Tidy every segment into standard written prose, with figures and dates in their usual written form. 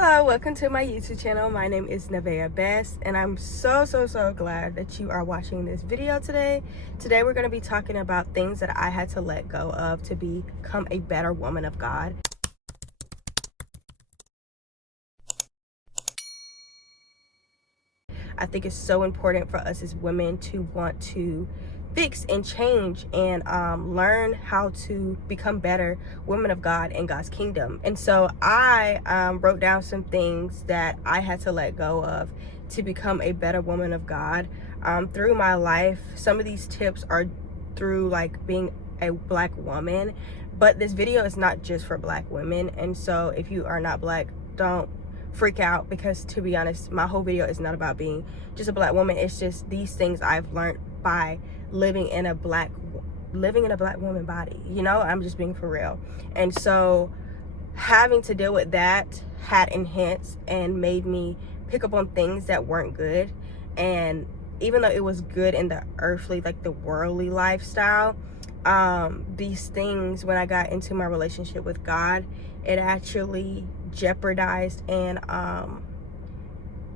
Hello, welcome to my YouTube channel. My name is Nevaeh Best, and I'm so glad that you are watching this video today. Today we're going to be talking about things that I had to let go of to become a better woman of God. I think it's so important for us as women to want to fix and change and learn how to become better women of God in God's kingdom. And so I wrote down some things that I had to let go of to become a better woman of God through my life. Some of these tips are through like being a Black woman, but this video is not just for Black women. And so if you are not Black, don't freak out, because to be honest, my whole video is not about being just a Black woman. It's just these things I've learned by living in a black woman body. You know, I'm just being for real. And so having to deal with that had enhanced and made me pick up on things that weren't good. And even though it was good in the earthly, like the worldly lifestyle, these things, when I got into my relationship with God, it actually jeopardized and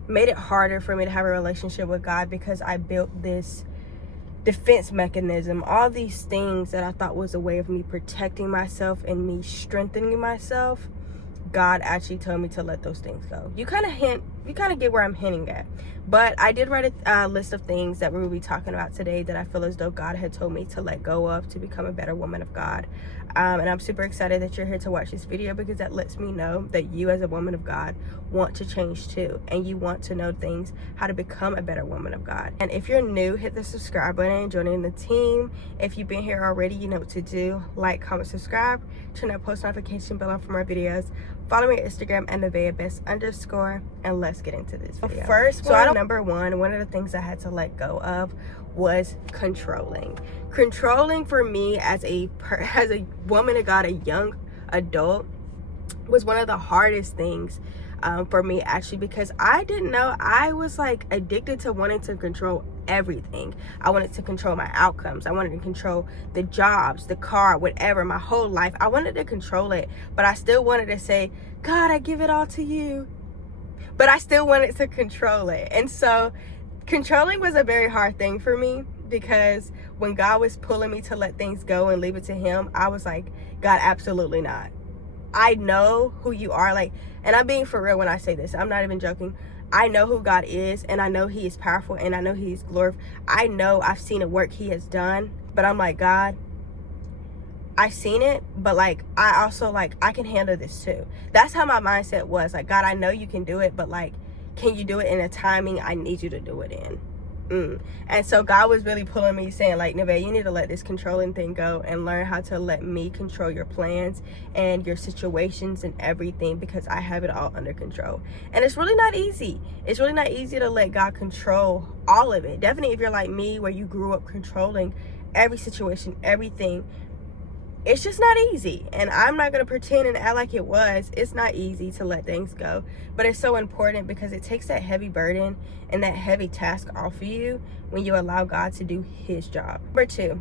made it harder for me to have a relationship with God, because I built this defense mechanism, all these things that I thought was a way of me protecting myself and me strengthening myself. God actually told me to let those things go. You kind of get where I'm hinting at. But I did write a list of things that we will be talking about today that I feel as though God had told me to let go of to become a better woman of God. And I'm super excited that you're here to watch this video, because that lets me know that you as a woman of God want to change too, and you want to know things, how to become a better woman of God. And if you're new, hit the subscribe button and join in the team. If you've been here already, you know what to do. Like, comment, subscribe, turn that post notification bell on for more videos. Follow me on Instagram at NevaehBest_, and let's get into this video. First, number one of the things I had to let go of was controlling for me as a woman of God, a young adult, was one of the hardest things for me, actually, because I didn't know. I was like addicted to wanting to control everything. I wanted to control my outcomes. I wanted to control the jobs, the car, whatever, my whole life. I wanted to control it, but I still wanted to say, God, I give it all to you. But I still wanted to control it. And so controlling was a very hard thing for me, because when God was pulling me to let things go and leave it to him, I was like, God, absolutely not. I know who you are. Like, and I'm being for real when I say this. I'm not even joking. I know who God is, and I know he is powerful, and I know he's glorified. I know I've seen the work he has done, but I'm like, God, I've seen it, but like, I also like, I can handle this too. That's how my mindset was. Like, God, I know you can do it, but like, can you do it in a timing I need you to do it in? And so God was really pulling me, saying like, Nevaeh, you need to let this controlling thing go and learn how to let me control your plans and your situations and everything, because I have it all under control. And it's really not easy. It's really not easy to let God control all of it. Definitely if you're like me, where you grew up controlling every situation, everything, it's just not easy. And I'm not going to pretend and act like it was. It's not easy to let things go, but it's so important, because it takes that heavy burden and that heavy task off of you when you allow God to do his job. Number two,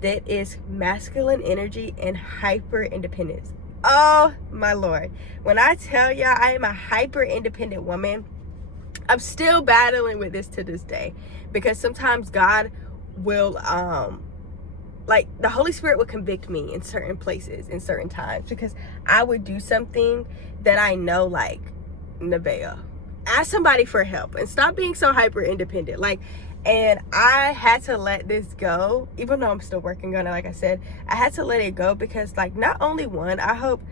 that is masculine energy and hyper independence. Oh my Lord. When I tell y'all I am a hyper independent woman, I'm still battling with this to this day, because sometimes God will like, the Holy Spirit would convict me in certain places, in certain times, because I would do something that I know, like, Nevaeh, ask somebody for help and stop being so hyper independent. Like, and I had to let this go, even though I'm still working on it. Like I said, I had to let it go, because like, not only one, I hope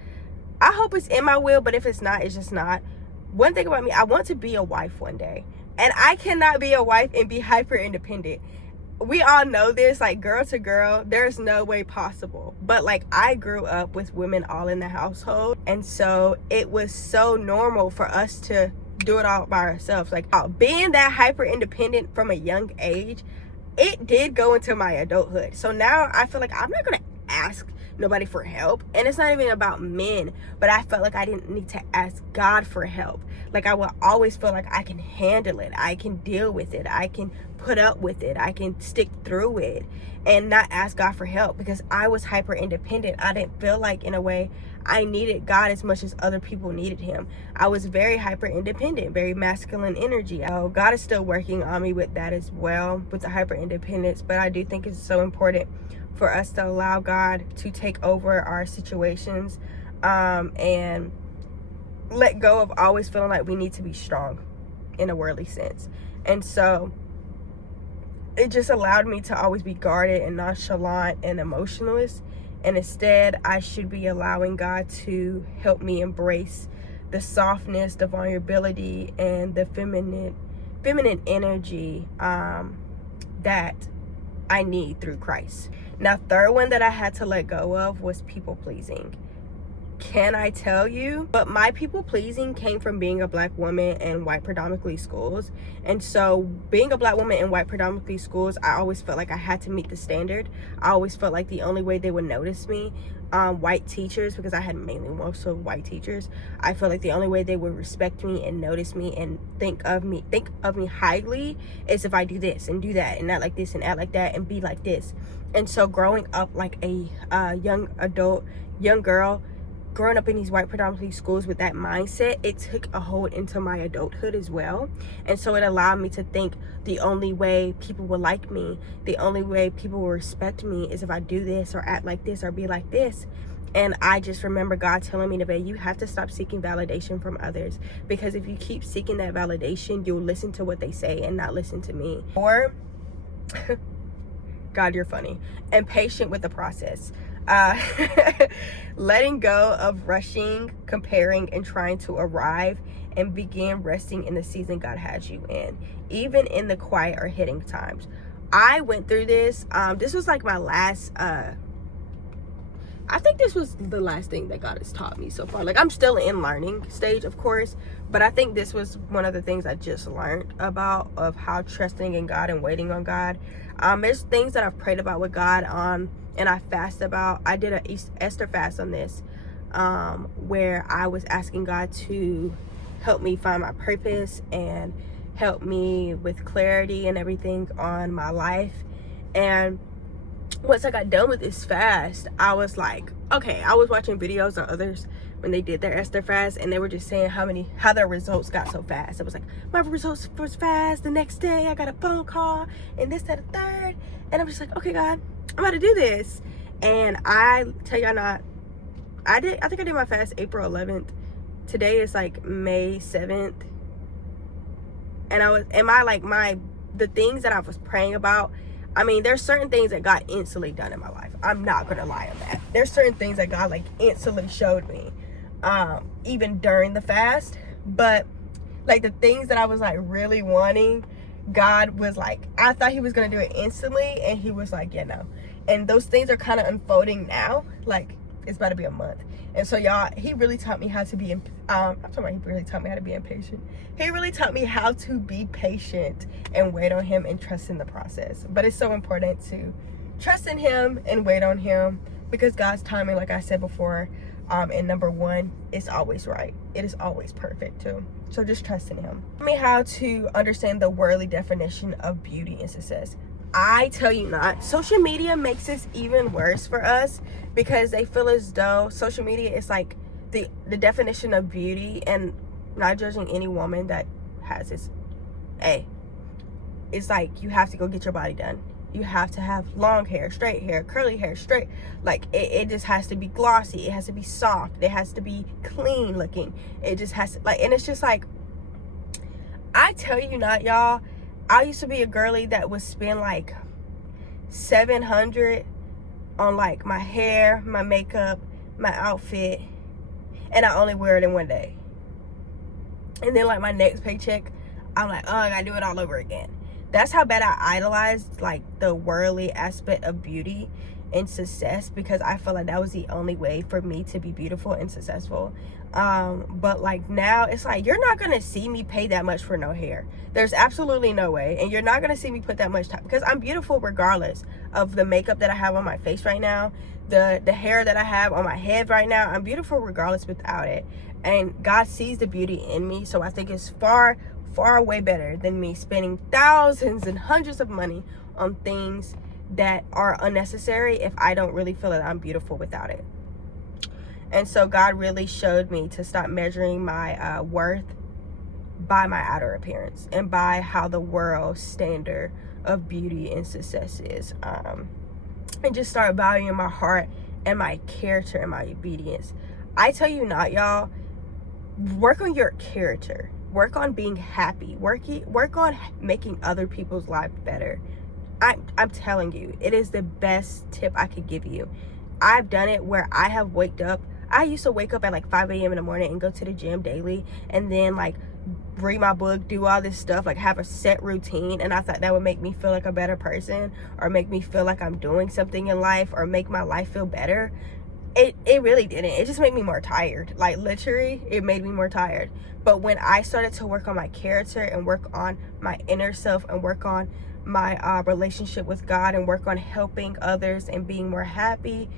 it's in my will, but if it's not, it's just not. One thing about me, I want to be a wife one day, and I cannot be a wife and be hyper independent. We all know this, like, girl to girl, there's no way possible. But like, I grew up with women all in the household, and so it was so normal for us to do it all by ourselves. Like, being that hyper independent from a young age, it did go into my adulthood. So now I feel like I'm not gonna ask nobody for help, and it's not even about men, but I felt like I didn't need to ask God for help. Like, I would always feel like I can handle it, I can deal with it, I can put up with it, I can stick through it, and not ask God for help, because I was hyper independent. I didn't feel like, in a way, I needed God as much as other people needed him. I was very hyper independent, very masculine energy. God is still working on me with that as well, with the hyper independence. But I do think it's so important for us to allow God to take over our situations, and let go of always feeling like we need to be strong in a worldly sense. And so it just allowed me to always be guarded and nonchalant and emotionless. And instead, I should be allowing God to help me embrace the softness, the vulnerability, and the feminine energy that I need through Christ. Now, third one that I had to let go of was people pleasing. Can I tell you? But my people pleasing came from being a Black woman in white predominantly schools. And so being a Black woman in white predominantly schools, I always felt like I had to meet the standard. I always felt like the only way they would notice me, white teachers, because I had mainly most of white teachers, I felt like the only way they would respect me and notice me and think of me highly is if I do this and do that and act like this and act like that and be like this. And so growing up like a young girl, growing up in these white predominantly schools with that mindset, it took a hold into my adulthood as well. And so it allowed me to think the only way people will like me, the only way people will respect me is if I do this or act like this or be like this. And I just remember God telling me today, you have to stop seeking validation from others, because if you keep seeking that validation, you'll listen to what they say and not listen to me. Or God, you're funny. And patient with the process. Letting go of rushing, comparing, and trying to arrive, and begin resting in the season God has you in, even in the quiet or hidden times. I went through this. This was like my last, I think this was the last thing that God has taught me so far. Like, I'm still in learning stage, of course, but I think this was one of the things I just learned about, of how trusting in God and waiting on God. There's things that I've prayed about with God and I fast about. I did a Esther fast on this, where I was asking God to help me find my purpose and help me with clarity and everything on my life. And once I got done with this fast, I was like, okay, I was watching videos on others when they did their Esther fast, and they were just saying how their results got so fast. It was like, my results was fast. The next day I got a phone call and this, that, and third. And I'm just like, okay, God, I'm about to do this. And I tell y'all not, I think I did my fast April 11th. Today is like May 7th. And the things that I was praying about, I mean, there's certain things that God instantly done in my life. I'm not gonna lie on that. There's certain things that God like instantly showed me, even during the fast. But like the things that I was like really wanting, God was like, I thought he was gonna do it instantly, and he was like, yeah, no. And those things are kind of unfolding now. Like, it's about to be a month. And so y'all, he really taught me how to be he really taught me how to be impatient. He really taught me how to be patient and wait on him and trust in the process. But it's so important to trust in him and wait on him, because God's timing, like I said before, and number one, it's always right. It is always perfect too. So just trust in him. Tell me how to understand the worldly definition of beauty and success. I tell you not, social media makes this even worse for us, because they feel as though social media is like the definition of beauty. And not judging any woman that has this, it's like you have to go get your body done. You have to have long hair, straight hair, curly hair, straight. Like it just has to be glossy. It has to be soft. It has to be clean looking. It just has to, like, and it's just like, I tell you not, y'all, I used to be a girly that would spend like $700 on like my hair, my makeup, my outfit, and I only wear it in one day. And then like my next paycheck, I'm like, oh, I gotta do it all over again. That's how bad I idolized like the worldly aspect of beauty and success, because I felt like that was the only way for me to be beautiful and successful. But like now it's like, you're not gonna see me pay that much for no hair. There's absolutely no way. And you're not gonna see me put that much time, because I'm beautiful regardless of the makeup that I have on my face right now, the hair that I have on my head right now. I'm beautiful regardless without it. And God sees the beauty in me. So I think it's far way better than me spending thousands and hundreds of money on things that are unnecessary if I don't really feel that I'm beautiful without it. And so God really showed me to stop measuring my worth by my outer appearance and by how the world's standard of beauty and success is, and just start valuing my heart and my character and my obedience. I tell you not, y'all, work on your character, work on being happy, work on making other people's lives better. I'm telling you, it is the best tip I could give you. I've done it where I used to wake up at like 5 a.m. in the morning and go to the gym daily, and then like read my book, do all this stuff, like have a set routine, and I thought that would make me feel like a better person, or make me feel like I'm doing something in life, or make my life feel better. It really didn't. It just made me more tired. Like literally, it made me more tired. But when I started to work on my character and work on my inner self and work on my relationship with God and work on helping others and being more happy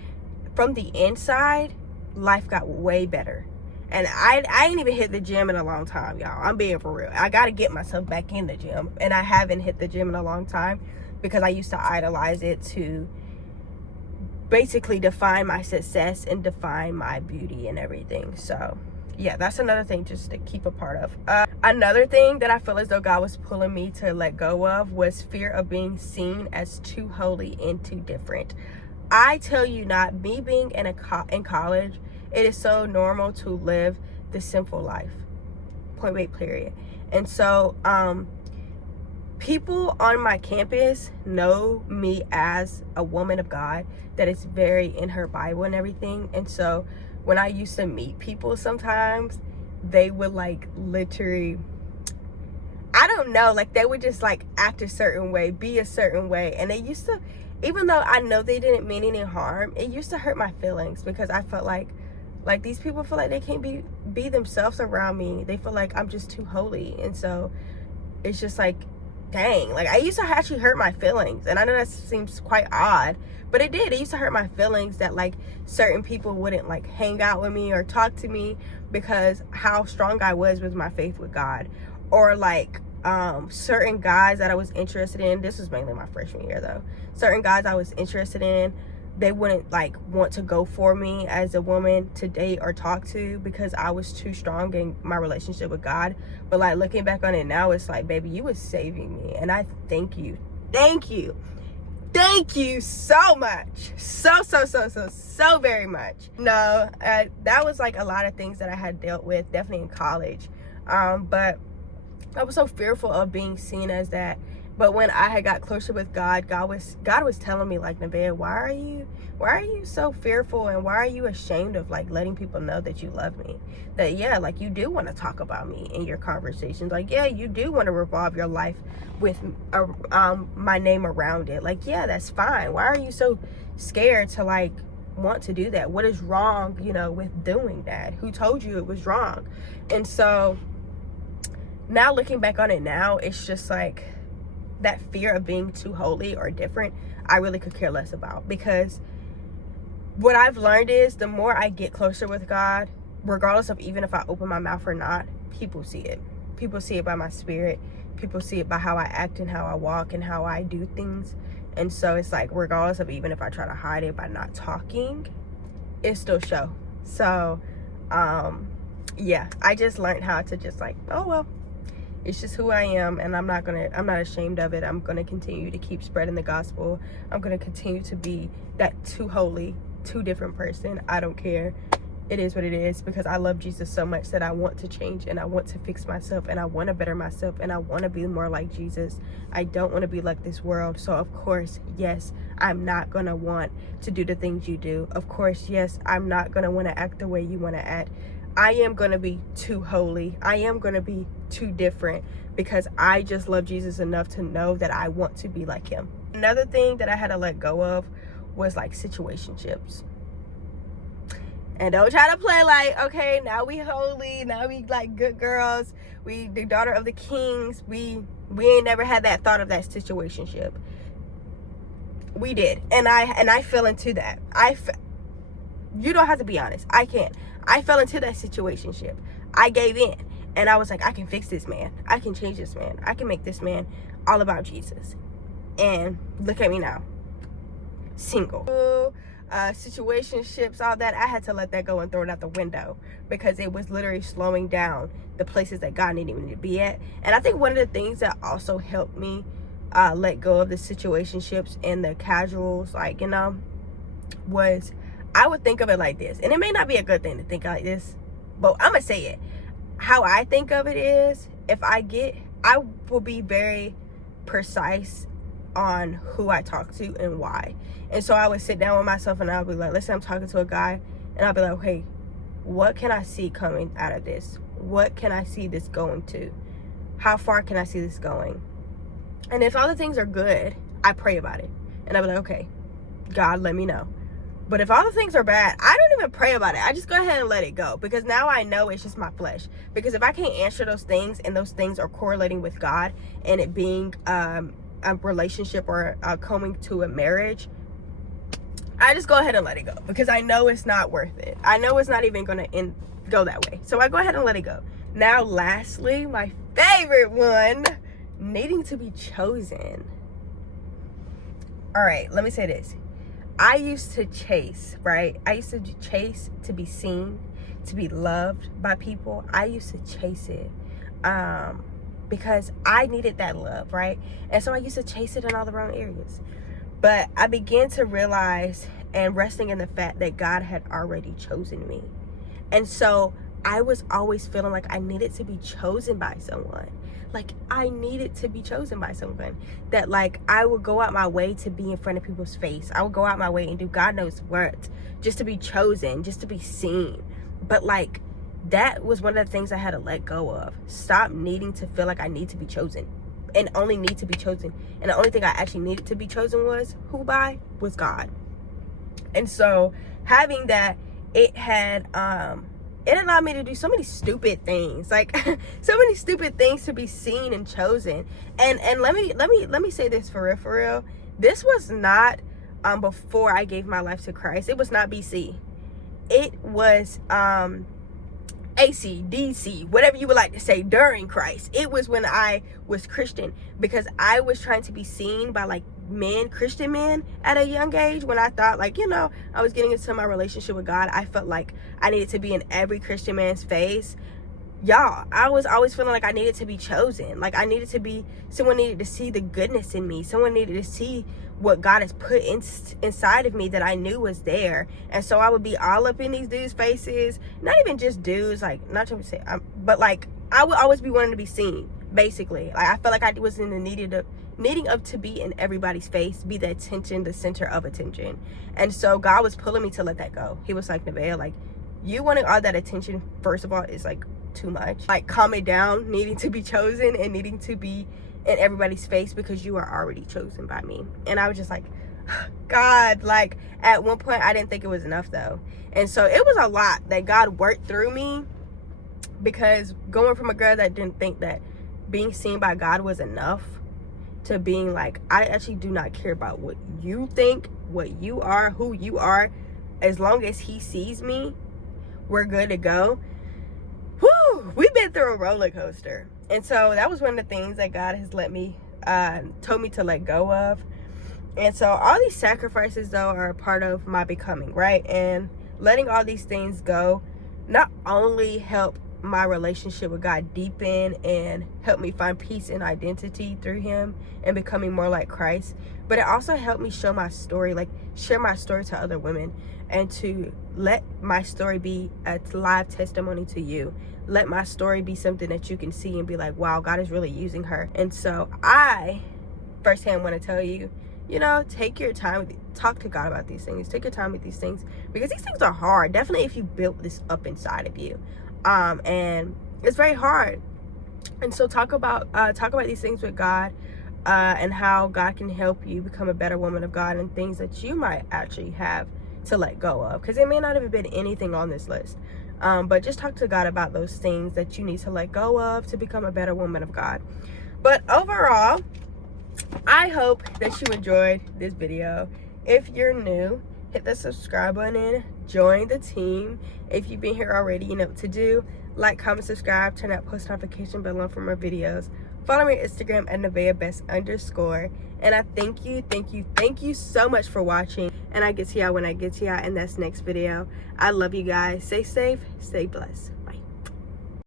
from the inside, life got way better. And I ain't even hit the gym in a long time, y'all. I'm being for real. I got to get myself back in the gym. And I haven't hit the gym in a long time because I used to idolize it to basically define my success and define my beauty and everything. So yeah, that's another thing just to keep a part of. Another thing that I feel as though God was pulling me to let go of was fear of being seen as too holy and too different. I tell you not, me being in college, it is so normal to live the sinful life, point blank period. And so people on my campus know me as a woman of God that is very in her Bible and everything. And so when I used to meet people, sometimes they would like literally, I don't know, like they would just like act a certain way, be a certain way. And they used to, even though I know they didn't mean any harm, it used to hurt my feelings because I felt like these people feel like they can't be themselves around me. They feel like I'm just too holy. And so it's just like, dang, like I used to actually hurt my feelings. And I know that seems quite odd, but it did. It used to hurt my feelings that like certain people wouldn't like hang out with me or talk to me because how strong I was with my faith with God. Or like certain guys that I was interested in, this was mainly my freshman year though, certain guys I was interested in, they wouldn't like want to go for me as a woman to date or talk to because I was too strong in my relationship with God. But like looking back on it now, it's like, baby, you was saving me, and I thank you so much, so very much. No, that was like a lot of things that I had dealt with definitely in college, but I was so fearful of being seen as that. But when I had got closer with God, God was telling me like, Nevaeh, why are you so fearful, and why are you ashamed of like letting people know that you love me? That yeah, like you do want to talk about me in your conversations. Like yeah, you do want to revolve your life with my name around it. Like yeah, that's fine. Why are you so scared to like want to do that? What is wrong, with doing that? Who told you it was wrong? And so now looking back on it now, it's just like that fear of being too holy or different, I really could care less about, because what I've learned is the more I get closer with God, regardless of even if I open my mouth or not, people see it. People see it by my spirit. People see it by how I act and how I walk and how I do things. And so it's like, regardless of even if I try to hide it by not talking, it still show. So yeah, I just learned how to just like, oh well, it's just who I am, and I'm not ashamed of it. I'm gonna continue to keep spreading the gospel. I'm gonna continue to be that too holy, too different person. I don't care. It is what it is, because I love Jesus so much that I want to change, and I want to fix myself, and I want to better myself, and I want to be more like Jesus. I don't want to be like this world. So of course, yes, I'm not gonna want to do the things you do. Of course, yes, I'm not gonna want to act the way you want to act. I am going to be too holy. I am going to be too different, because I just love Jesus enough to know that I want to be like him. Another thing that I had to let go of was like situationships. And don't try to play like, okay, now we holy, now we like good girls, we the daughter of the kings. We ain't never had that thought of that situationship. We did. And I fell into that. You don't have to be honest. I can't. I fell into that situationship. I gave in, and I was like, I can fix this man. I can change this man. I can make this man all about Jesus. And look at me now, single. situationships, all that, I had to let that go and throw it out the window because it was literally slowing down the places that God needed me to be at. And I think one of the things that also helped me let go of the situationships and the casuals, like, you know, was I would think of it like this. And it may not be a good thing to think like this, but I'm gonna say it. How I think of it is, I will be very precise on who I talk to and why. And so I would sit down with myself and I'll be like, let's say I'm talking to a guy and I'll be like, okay, what can I see coming out of this? What can I see this going to? How far can I see this going? And if all the things are good, I pray about it. And I'll be like, okay, God, let me know. But if all the things are bad, I don't even pray about it. I just go ahead and let it go, because now I know it's just my flesh. Because if I can't answer those things and those things are correlating with God and it being a relationship or coming to a marriage, I just go ahead and let it go, because I know it's not worth it. I know it's not even going to go that way. So I go ahead and let it go. Now, lastly, my favorite one, needing to be chosen. All right, let me say this. I used to chase, right? I used to chase to be seen, to be loved by people. I used to chase it because I needed that love, right? And so I used to chase it in all the wrong areas. But I began to realize and resting in the fact that God had already chosen me. And so I was always feeling like I needed to be chosen by someone. Like, I needed to be chosen by someone. That, like, I would go out my way to be in front of people's face. I would go out my way and do God knows what just to be chosen, just to be seen. But, like, that was one of the things I had to let go of. Stop needing to feel like I need to be chosen and only need to be chosen. And the only thing I actually needed to be chosen was God. And so having that, it had it allowed me to do so many stupid things, like so many stupid things to be seen and chosen. And let me say this for real. This was not before I gave my life to Christ. It was not BC. It was AC, DC, whatever you would like to say, during Christ. It was when I was Christian, because I was trying to be seen by like Christian men at a young age. When I thought, like, you know, I was getting into my relationship with God, I felt like I needed to be in every Christian man's face. Y'all, I was always feeling like I needed to be chosen. Like, I needed to be, someone needed to see the goodness in me. Someone needed to see what God has put inside of me that I knew was there. And so I would be all up in these dudes' faces. Not even just dudes, like, not trying to say, but like, I would always be wanting to be seen, basically. Like, I felt like I was in the needing of to be in everybody's face, be the attention, the center of attention. And so God was pulling me to let that go. He was like, Nevaeh, like, you wanting all that attention, first of all, is like too much. Like, calm it down, needing to be chosen and needing to be in everybody's face, because you are already chosen by me. And I was just like, God, like, at one point I didn't think it was enough though. And so it was a lot that God worked through me, because going from a girl that didn't think that being seen by God was enough to being like, I actually do not care about what you think, what you are, who you are. As long as he sees me, we're good to go. Whew, we've been through a roller coaster. And so that was one of the things that God has told me to let go of. And so all these sacrifices, though, are a part of my becoming, right? And letting all these things go not only help my relationship with God deepen and help me find peace and identity through him and becoming more like Christ, but it also helped me show my story, like share my story to other women, and to let my story be a live testimony to you. Let my story be something that you can see and be like, wow, God is really using her. And so I firsthand want to tell you, you know, take your time, talk to God about these things, take your time with these things, because these things are hard, definitely if you built this up inside of you. And it's very hard. And so talk about these things with God, and how God can help you become a better woman of God, and things that you might actually have to let go of, because it may not have been anything on this list. But just talk to God about those things that you need to let go of to become a better woman of God. But overall, I hope that you enjoyed this video. If you're new, hit the subscribe button, join the team. If you've been here already, you know what to do. Like, comment, subscribe, turn that post notification bell on for more videos. Follow me on Instagram at NevaehBest_. And I thank you so much for watching. And I get to y'all when I get to y'all, and that's next video. I love you guys. Stay safe, stay blessed.